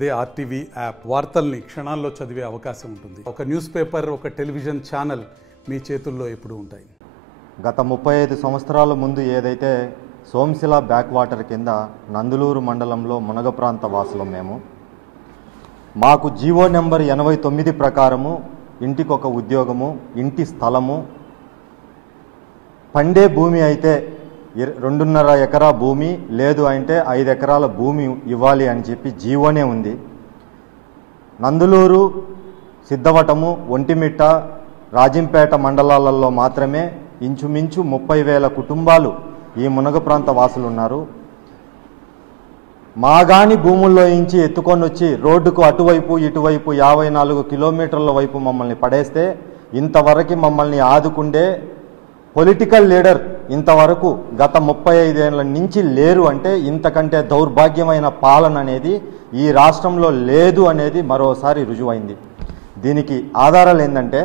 అదే RTV app వార్తల్ని క్షణాల్లో చదివే అవకాశం ఉంటుంది. ఒక న్యూస్ పేపర్, ఒక టెలివిజన్ ఛానల్ మీ చేతుల్లో ఎప్పుడూ ఉంటాయి. గత 35 సంవత్సరాల ముందు ఏదైతే సోమశిల బ్యాక్ వాటర్ కింద నందులూరు మండలంలో మునగ ప్రాంత వాసులం మేము. మాకు జీవో నెంబర్ 89 ప్రకారము ఇంటికొక ఉద్యోగము, ఇంటి స్థలము, పండే భూమి అయితే 2.5 ఎకరా భూమి, లేదు అంటే 5 ఎకరాల భూమి ఇవ్వాలి అని చెప్పి జీవోనే ఉంది. నందులూరు, సిద్ధవటము, ఒంటిమిట్ట, రాజంపేట మండలాలలో మాత్రమే ఇంచుమించు 30,000 కుటుంబాలు ఈ మునగ ప్రాంత వాసులు ఉన్నారు. మాగాని భూముల్లో నుంచి ఎత్తుకొని వచ్చి రోడ్డుకు అటువైపు ఇటువైపు 54 కిలోమీటర్ల వైపు మమ్మల్ని పడేస్తే ఇంతవరకు మమ్మల్ని ఆదుకుండే పొలిటికల్ లీడర్ ఇంతవరకు గత 35 ఏళ్ల నుంచి లేరు. అంటే ఇంతకంటే దౌర్భాగ్యమైన పాలన అనేది ఈ రాష్ట్రంలో లేదు అనేది మరోసారి రుజువైంది. దీనికి ఆధారాలు ఏంటంటే,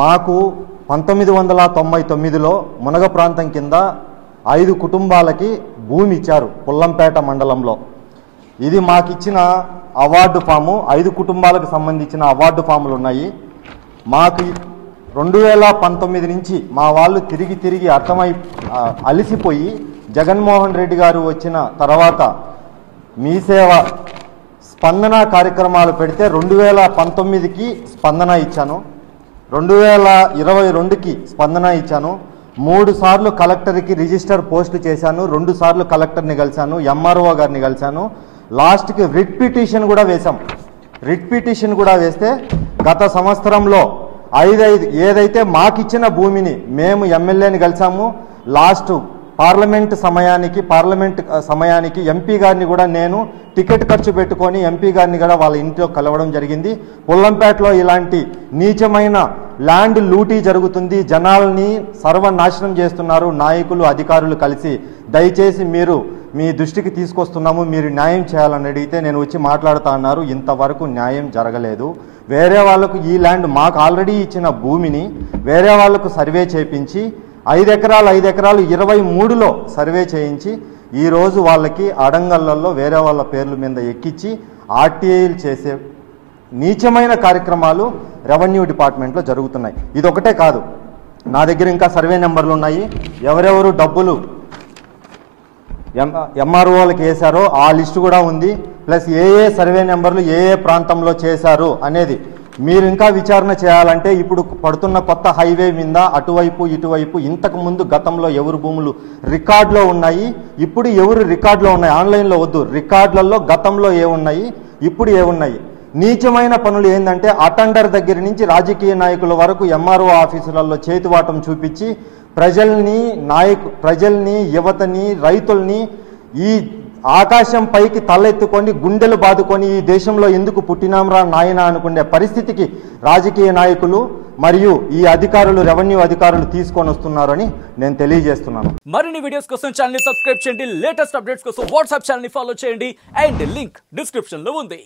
మాకు 1999లో మునగ ప్రాంతం కింద 5 కుటుంబాలకి భూమి ఇచ్చారు పుల్లంపేట మండలంలో. ఇది మాకిచ్చిన అవార్డు ఫాము, 5 కుటుంబాలకు సంబంధించిన అవార్డు ఫాములు ఉన్నాయి. మాకు 2019 నుంచి మా వాళ్ళు తిరిగి అలిసిపోయి జగన్మోహన్ రెడ్డి గారు వచ్చిన తర్వాత మీ సేవ స్పందన కార్యక్రమాలు పెడితే 2019కి స్పందన ఇచ్చాను, 2022కి స్పందన ఇచ్చాను, 3 సార్లు కలెక్టర్కి రిజిస్టర్ పోస్ట్ చేశాను, 2 సార్లు కలెక్టర్ని కలిశాను, ఎంఆర్ఓ గారిని కలిశాను, లాస్ట్కి రిట్ పిటిషన్ కూడా వేశాం. రిట్ పిటిషన్ కూడా వేస్తే గత సంవత్సరంలో 5 ఏదైతే మాకిచ్చిన భూమిని మేము ఎమ్మెల్యేని కలిసాము, లాస్ట్ పార్లమెంట్ సమయానికి ఎంపీ గారిని కూడా నేను టికెట్ ఖర్చు పెట్టుకొని ఎంపీ గారిని కూడా వాళ్ళ ఇంట్లో కలవడం జరిగింది. పుల్లంపేటలో ఇలాంటి నీచమైన ల్యాండ్ లూటీ జరుగుతుంది, జనాల్ని సర్వనాశనం చేస్తున్నారు నాయకులు అధికారులు కలిసి, దయచేసి మీరు మీ దృష్టికి తీసుకొస్తున్నాము, మీరు న్యాయం చేయాలని అడిగితే నేను వచ్చి మాట్లాడుతా అన్నారు. ఇంతవరకు న్యాయం జరగలేదు. వేరే వాళ్ళకు ఈ ల్యాండ్ మాకు ఆల్రెడీ ఇచ్చిన భూమిని వేరే వాళ్ళకు సర్వే చేయించి 5 ఎకరాలు 23లో సర్వే చేయించి ఈరోజు వాళ్ళకి అడంగళ్ళల్లో వేరే వాళ్ళ పేర్ల మీద ఎక్కించి ఆర్టీఐలు చేసే నీచమైన కార్యక్రమాలు రెవెన్యూ డిపార్ట్మెంట్లో జరుగుతున్నాయి. ఇదొకటే కాదు, నా దగ్గర ఇంకా సర్వే నెంబర్లు ఉన్నాయి. ఎవరెవరు డబ్బులు ఎంఆర్ఓలకు వేశారో ఆ లిస్టు కూడా ఉంది. ప్లస్ ఏ సర్వే నెంబర్లు ఏ ప్రాంతంలో చేశారు అనేది మీరు ఇంకా విచారణ చేయాలంటే ఇప్పుడు పడుతున్న కొత్త హైవే మీద అటువైపు ఇటువైపు ఇంతకుముందు గతంలో ఎవరు భూములు రికార్డులో ఉన్నాయి, ఇప్పుడు ఎవరు రికార్డులో ఉన్నాయి, ఆన్లైన్లో వద్దు, రికార్డులలో గతంలో ఏమున్నాయి, ఇప్పుడు ఏమున్నాయి. నీచమైన పనులు ఏంటంటే అటెండర్ దగ్గర నుంచి రాజకీయ నాయకుల వరకు ఎంఆర్ఓ ఆఫీసులలో చేతివాటం చూపించి ప్రజల్ని యువతని రైతుల్ని ఈ ఆకాశం పైకి తలెత్తుకొని గుండెలు బాదుకొని ఈ దేశంలో ఎందుకు పుట్టినాంరా నాయన అనుకునే పరిస్థితికి రాజకీయ నాయకులు మరియు ఈ అధికారులు, రెవెన్యూ అధికారులు తీసుకొని వస్తున్నారని నేను తెలియజేస్తున్నాను. మరిన్ని వీడియోస్ కోసం ఛానల్ ని సబ్స్క్రైబ్ చేయండి, లేటెస్ట్ అప్డేట్స్ కోసం వాట్సాప్ ఛానల్ ని ఫాలో చేయండి, అండ్ లింక్ డిస్క్రిప్షన్ లో ఉంది.